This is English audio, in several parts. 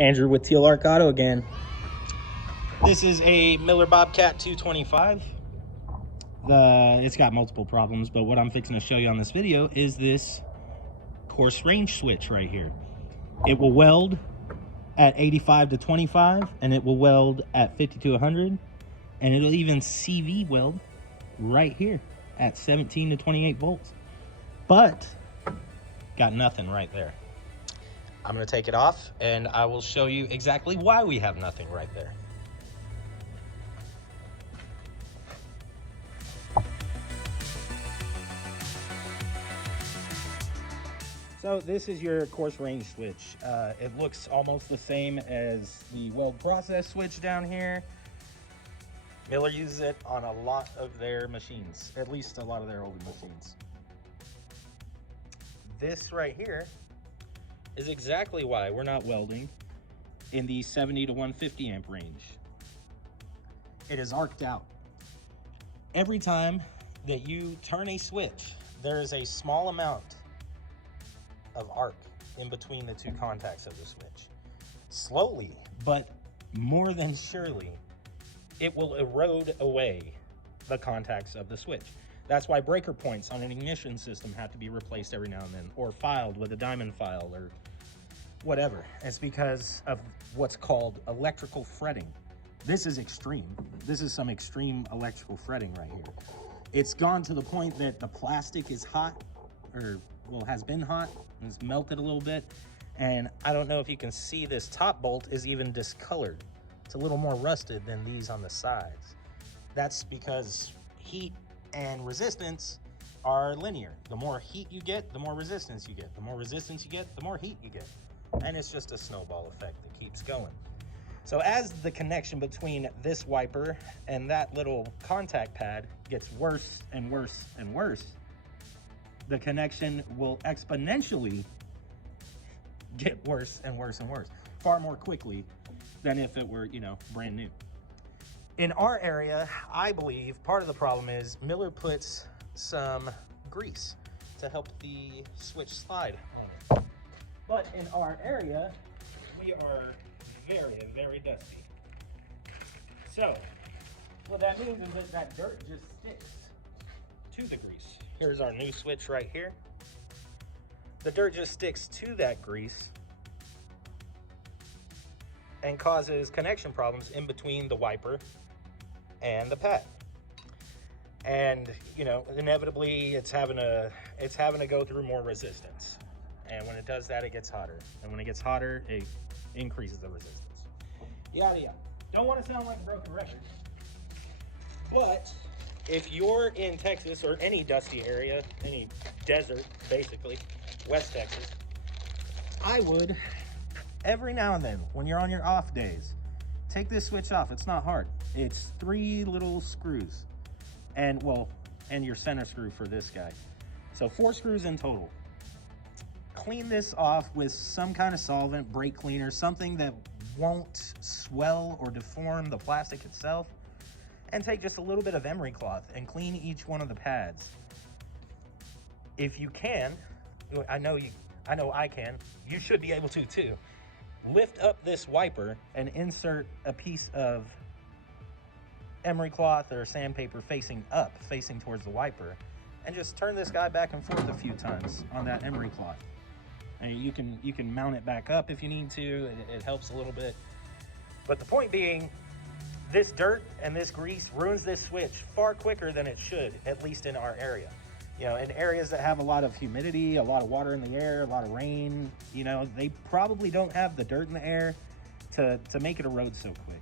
Andrew with Teal Arc Auto again. This is a Miller Bobcat 225. It's got multiple problems, but what I'm fixing to show you on this video is this coarse range switch right here. It will weld at 85 to 25, and it will weld at 50 to 100, and it'll even CV weld right here at 17 to 28 volts. But got nothing right there. I'm going to take it off and I will show you exactly why we have nothing right there. So this is your coarse range switch. It looks almost the same as the weld process switch down here. Miller uses it on a lot of their machines, at least a lot of their older machines. This right here is exactly why we're not welding in the 70 to 150 amp range. It is arced out. Every time that you turn a switch, there is a small amount of arc in between the two contacts of the switch. Slowly, but more than surely, it will erode away the contacts of the switch. That's why breaker points on an ignition system have to be replaced every now and then, or filed with a diamond file or whatever. It's because of what's called electrical fretting. This is extreme. This is some extreme electrical fretting right here. It's gone to the point that the plastic is hot, or well, has been hot, and it's melted a little bit. And I don't know if you can see, this top bolt is even discolored. It's a little more rusted than these on the sides. That's because heat and resistance are linear. The more heat you get, the more resistance you get. The more resistance you get, the more heat you get. And it's just a snowball effect that keeps going. So as the connection between this wiper and that little contact pad gets worse and worse and worse, the connection will exponentially get worse and worse and worse, far more quickly than if it were, brand new. In our area, I believe part of the problem is Miller puts some grease to help the switch slide on it. But in our area, we are very, very dusty. So what that means is that dirt just sticks to the grease. Here's our new switch right here. The dirt just sticks to that grease and causes connection problems in between the wiper and the pad. And inevitably it's having to go through more resistance. And when it does that, it gets hotter. And when it gets hotter, it increases the resistance. Yada yada. Don't want to sound like a broken record. But if you're in Texas or any dusty area, any desert, basically, West Texas, I would, every now and then, when you're on your off days, take this switch off. It's not hard. It's 3 little screws, and your center screw for this guy. So 4 screws in total. Clean this off with some kind of solvent, brake cleaner, something that won't swell or deform the plastic itself, and take just a little bit of emery cloth and clean each one of the pads. If you can, I know I can, you should be able to too. Lift up this wiper and insert a piece of emery cloth or sandpaper facing up, facing towards the wiper, and just turn this guy back and forth a few times on that emery cloth. And you can mount it back up if you need to. It helps a little bit. But the point being, this dirt and this grease ruins this switch far quicker than it should, at least in our area. In areas that have a lot of humidity, a lot of water in the air, a lot of rain, they probably don't have the dirt in the air to make it erode so quick.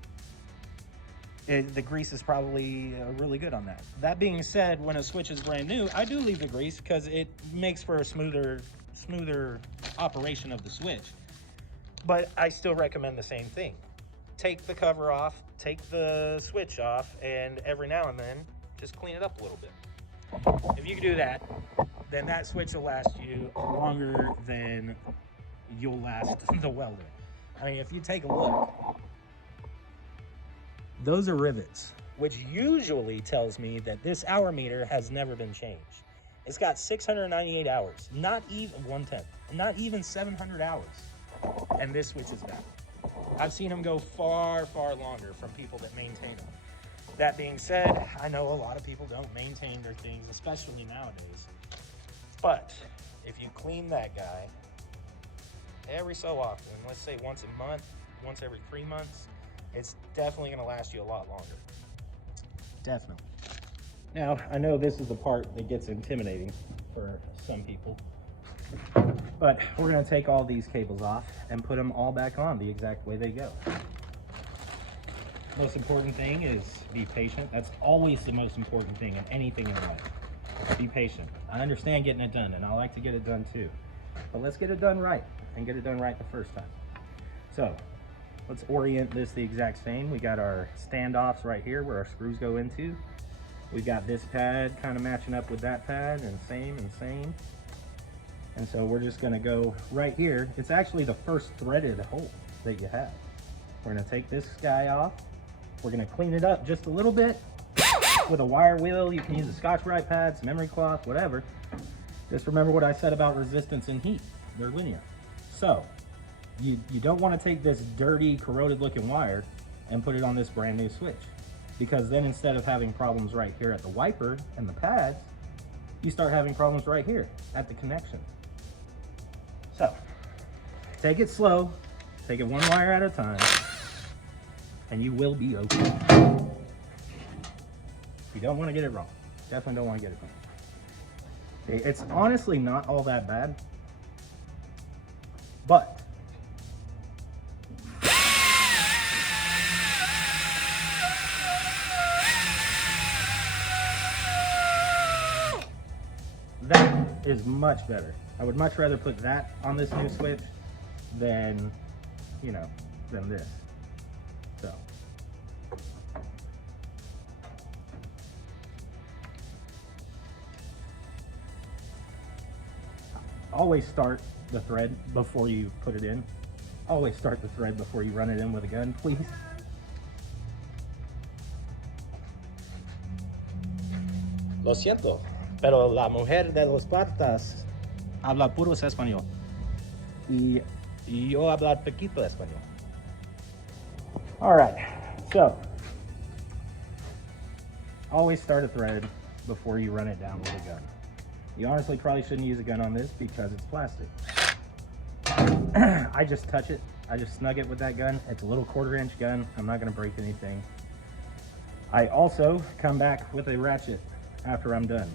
The grease is probably really good on that. That being said, when a switch is brand new, I do leave the grease because it makes for a smoother operation of the switch. But I still recommend the same thing. Take the cover off, take the switch off, and every now and then, just clean it up a little bit. If you can do that, then that switch will last you longer than you'll last the welder. I mean, if you take a look, those are rivets, which usually tells me that this hour meter has never been changed. It's got 698 hours, not even 1/10, not even 700 hours. And this switch is back. I've seen them go far, far longer from people that maintain them. That being said, I know a lot of people don't maintain their things, especially nowadays. But if you clean that guy every so often, let's say once a month, once every 3 months, it's definitely going to last you a lot longer. Definitely. Now, I know this is the part that gets intimidating for some people, but we're going to take all these cables off and put them all back on the exact way they go. Most important thing is be patient. That's always the most important thing in anything in life. Be patient. I understand getting it done, and I like to get it done too. But let's get it done right, and get it done right the first time. So, let's orient this the exact same. We got our standoffs right here where our screws go into. We got this pad kind of matching up with that pad, and same and same. And so we're just gonna go right here. It's actually the first threaded hole that you have. We're gonna take this guy off. We're gonna clean it up just a little bit with a wire wheel. You can use a Scotch-Brite pad, some memory cloth, whatever. Just remember what I said about resistance and heat. They're linear. So you don't want to take this dirty, corroded looking wire and put it on this brand new switch, because then instead of having problems right here at the wiper and the pads, you start having problems right here at the connection. So take it slow, take it one wire at a time, and you will be okay. You don't want to get it wrong. Definitely don't want to get it wrong. It's honestly not all that bad, but that is much better. I would much rather put that on this new switch than, you know, than this. So. Always start the thread before you put it in. Always start the thread before you run it in with a gun, please. Lo siento, pero la mujer de los patas habla puros español. Y yo hablo poquito español. All right, so always start a thread before you run it down with a gun. You honestly probably shouldn't use a gun on this because it's plastic. I just touch it. I just snug it with that gun. It's a little 1/4 inch gun. I'm not gonna break anything. I also come back with a ratchet after I'm done.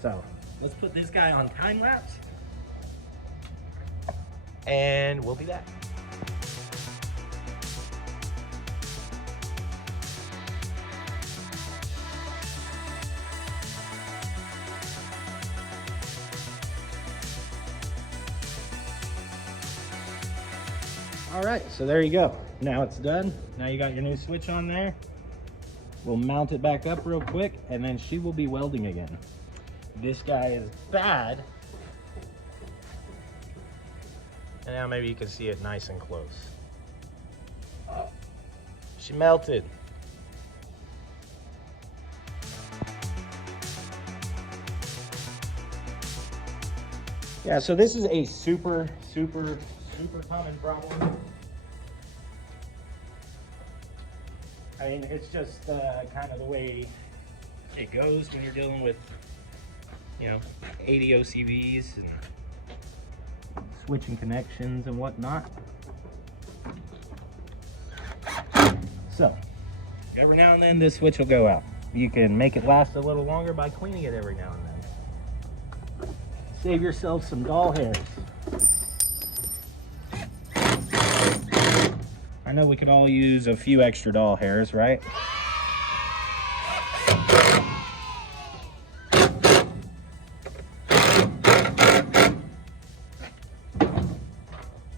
So let's put this guy on time lapse and we'll be back. All right, so there you go. Now it's done. Now you got your new switch on there. We'll mount it back up real quick and then she will be welding again. This guy is bad. And now maybe you can see it nice and close. Oh, she melted. Yeah, so this is a super common problem. I mean, it's just kind of the way it goes when you're dealing with, you know, 80 OCVs and switching connections and whatnot. So, every now and then this switch will go out. You can make it last a little longer by cleaning it every now and then. Save yourself some doll hairs. I know we could all use a few extra doll hairs, right?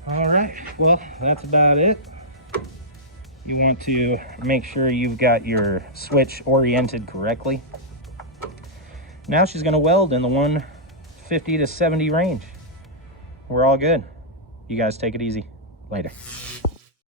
All right, well, that's about it. You want to make sure you've got your switch oriented correctly. Now she's gonna weld in the 150 to 70 range. We're all good. You guys take it easy. Later.